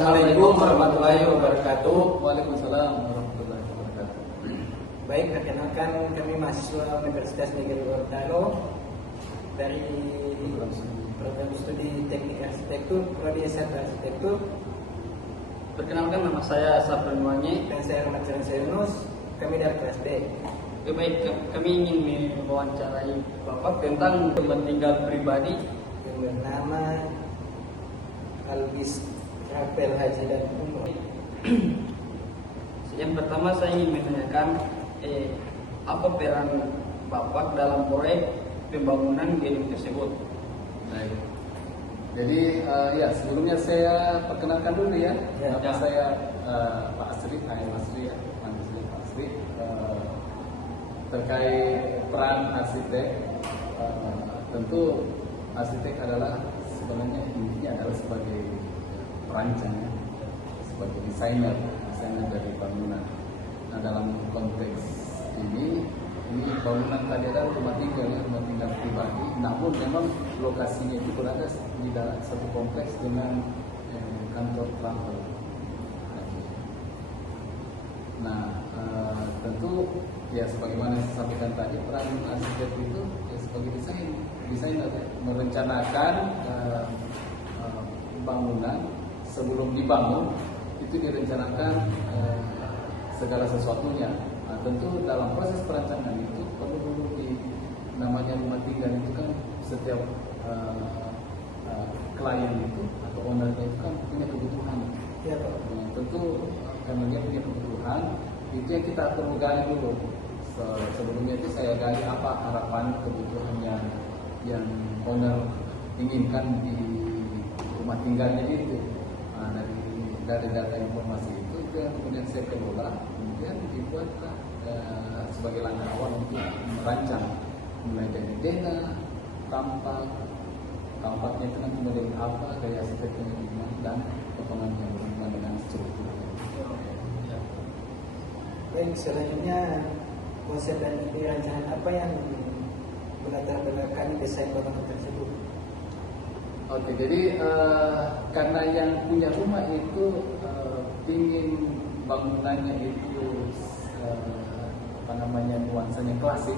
Assalamualaikum warahmatullahi wabarakatuh. Waalaikumsalam warahmatullahi wabarakatuh. Baik, perkenalkan kami mahasiswa Universitas Negeri Gorontalo dari program studi Teknik Arsitektur, Prodi S1 Arsitektur. Perkenalkan, nama saya Safran Wangi. Dan saya Ahmad Yunus. Kami dari kelas B. Baik, kami ingin mewawancarai Bapak tentang tempat tinggal pribadi Yang bernama Albis Rapel Haji dan Umroh. Yang pertama saya ingin menanyakan apa peran Bapak dalam proyek pembangunan gedung tersebut? Baik. Jadi sebelumnya saya perkenalkan dulu ya. Nama saya Pak Asri, Pak Asri. Terkait peran arsitek, tentu arsitek adalah sebenarnya intinya adalah sebagai perancang, sebagai desainer dari bangunan. Nah, dalam konteks ini bangunan tadi adalah rumah tinggal pribadi. Namun memang lokasinya itu berada di dalam satu kompleks dengan kantor travel. Nah, tentu ya sebagaimana saya sampaikan tadi, peran arsitek itu ya sebagai desainer merencanakan bangunan sebelum dibangun, itu direncanakan segala sesuatunya. Nah, tentu dalam proses perancangan itu perlu dulu namanya rumah tinggal itu kan setiap klien itu atau ownernya itu kan punya kebutuhan. Ya, Pak. Nah, tentu karena dia punya kebutuhan, itu yang kita perlu gali dulu. Sebelumnya itu saya gali apa harapan kebutuhan yang owner inginkan di rumah tinggalnya itu. Nah, dari data informasi itu yang kemudian saya kelola, kemudian dibuatlah sebagai langkah awal untuk merancang mulai dari dena, tampaknya itu nanti model apa, gaya arsitekturnya gimana, dan potongan yang berhubungan dengan struktur. Baik, selanjutnya konsep dan ide rancangan apa yang melatar belakangi desain bangunan tersebut? Oke, jadi karena yang punya rumah itu ingin bangunannya itu nuansanya klasik.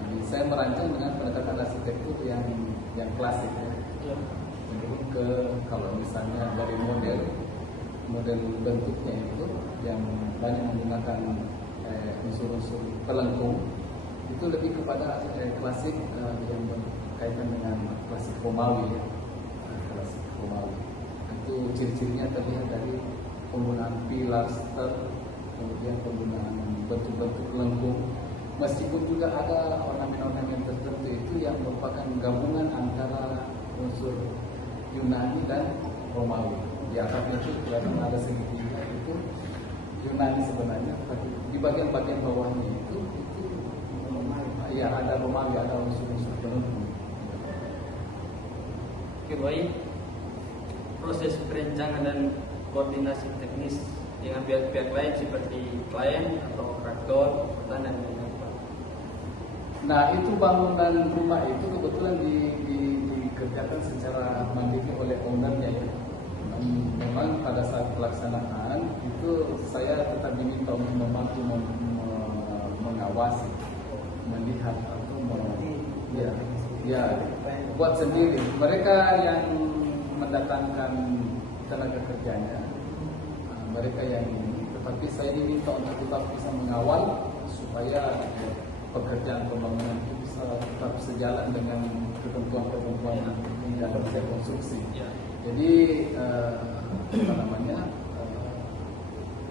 Jadi saya merancang dengan pendekatan arsitektur yang klasik ya. Cenderung ke kalau misalnya dari model bentuknya itu yang banyak menggunakan unsur-unsur pelengkung, itu lebih kepada klasik yang berkaitan dengan klasik Romawi ya. Klasik Romawi itu ciri-cirinya terlihat dari penggunaan pilaster, kemudian penggunaan bentuk-bentuk pelengkung, meskipun juga ada ornamen-ornamen tertentu itu yang merupakan gabungan antara unsur Yunani dan Romawi. Di atapnya itu kelihatan ada segitiga itu Yunani sebenarnya, tapi di bagian-bagian bawahnya itu ya ada Romawi, ada unsur-unsur pelengkung. Oke, baik. Proses perencanaan dan koordinasi teknis dengan pihak-pihak lain seperti klien atau kontraktor, dan lain-lain. Nah, itu bangunan rumah itu kebetulan dikerjakan secara mandiri oleh ownernya ya. Memang pada saat pelaksanaan itu saya tetap diminta untuk membantu mengawasi, melihat atau buat sendiri. Mereka yang mendatangkan tenaga kerjanya, mereka yang tetapi saya diminta untuk tetap bisa mengawal supaya pekerjaan pembangunan itu bisa tetap sejalan dengan ketentuan-ketentuan yang dalam konstruksi. Jadi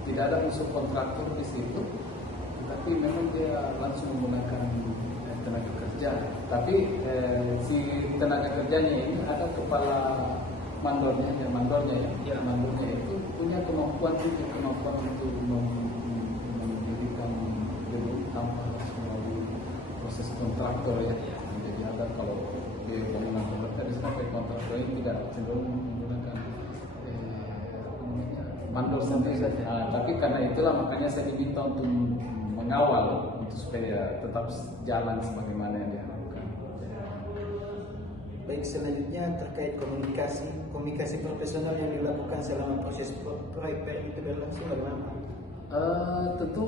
tidak ada unsur kontraktor di situ, tapi memang dia langsung menggunakan tenaga kerja. Tapi si tenaga kerjanya ini ada kepala mandornya itu punya kemampuan untuk mendirikan gedung tanpa harus melalui proses kontraktor ya. Jadi ada kalau di bangunan kontraktor sampai kontraktor ini tidak cenderung menggunakan mandor sendiri. Tapi karena itulah makanya saya diminta untuk mengawal untuk supaya tetap jalan sebagaimana yang diharapkan. Baik, selanjutnya terkait komunikasi profesional yang dilakukan selama proses proyek itu berlangsung bagaimana Pak? Tentu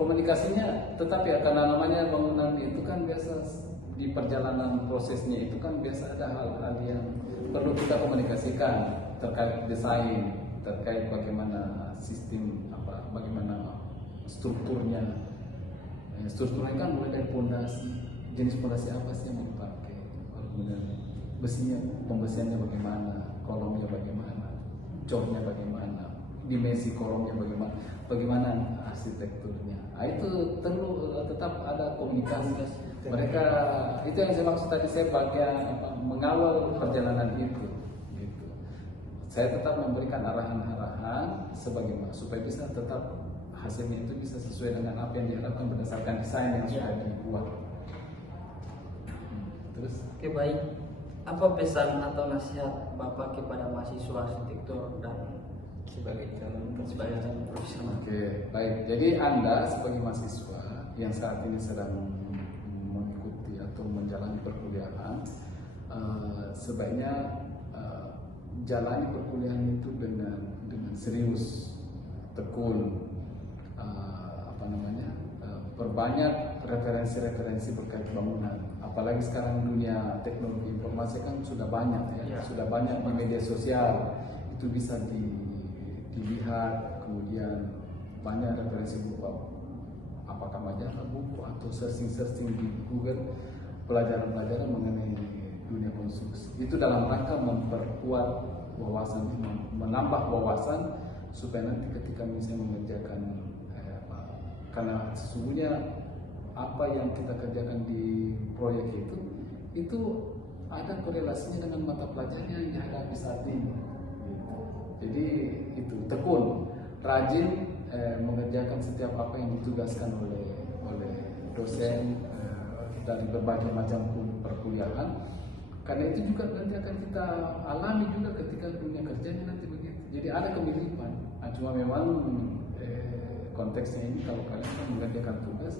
komunikasinya tetap ya, karena namanya bangunan itu kan biasa di perjalanan prosesnya itu kan biasa ada hal-hal yang perlu kita komunikasikan terkait desain, terkait bagaimana sistem bagaimana strukturnya. Strukturnya kan mulai dari pondasi, jenis pondasi apa sih yang mau dipakai, kemudian besinya, pembesiannya bagaimana, kolomnya bagaimana, jobnya bagaimana, dimensi kolomnya bagaimana arsitekturnya. Itu tetap ada komunikasi. Mereka itu yang saya maksud tadi, saya bagian mengawal perjalanan itu. Gitu. Saya tetap memberikan arahan-arahan sebagaimana supaya bisa tetap hasilnya itu bisa sesuai dengan apa yang diharapkan berdasarkan desain yang sudah dibuat. Terus? Oke, baik. Apa pesan atau nasihat Bapak kepada mahasiswa arsitektur dan sebagai calon profesional? Oke, baik. Jadi Anda sebagai mahasiswa yang saat ini sedang mengikuti atau menjalani perkuliahan, sebaiknya jalani perkuliahan itu dengan serius, tekun, perbanyak referensi-referensi berkait bangunan. Apalagi sekarang dunia teknologi informasi kan sudah banyak ya, sudah banyak di media sosial, itu bisa dilihat, kemudian banyak referensi buku, apakah majalah, buku atau searching di Google, pelajaran-pelajaran mengenai dunia konstruksi. Itu dalam rangka memperkuat wawasan, menambah wawasan supaya nanti ketika misalnya mengerjakan karena sesungguhnya apa yang kita kerjakan di proyek itu ada korelasinya dengan mata pelajaran yang dihadapi saat ini. Jadi itu tekun, rajin mengerjakan setiap apa yang ditugaskan oleh dosen dari berbagai macam perkuliahan. Karena itu juga nanti akan kita alami juga ketika dunia kerjanya nanti begitu. Jadi ada kemiripan. Cuma memang konteksnya ini kalau kalian kan mengerjakan tugas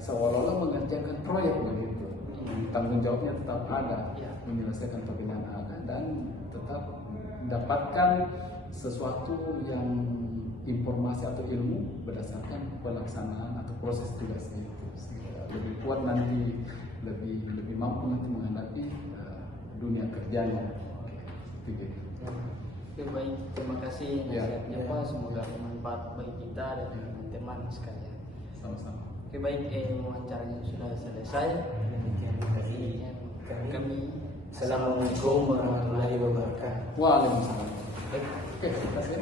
seolah-olah mengerjakan proyek begitu. Tanggung jawabnya tetap ada, menyelesaikan pekerjaan ada dan tetap mendapatkan sesuatu yang informasi atau ilmu berdasarkan pelaksanaan atau proses tugasnya itu. Lebih kuat nanti, lebih mampu nanti menghadapi dunia kerjanya. Oke, baik, terima kasih nasihatnya Pak. Semoga bermanfaat bagi kita dan teman-teman sekalian. Sama-sama. Oke, baik, wawancaranya sudah selesai. Demikian kami. Assalamualaikum warahmatullahi wabarakatuh. Waalaikumsalam. Baik. Oke, terima kasih.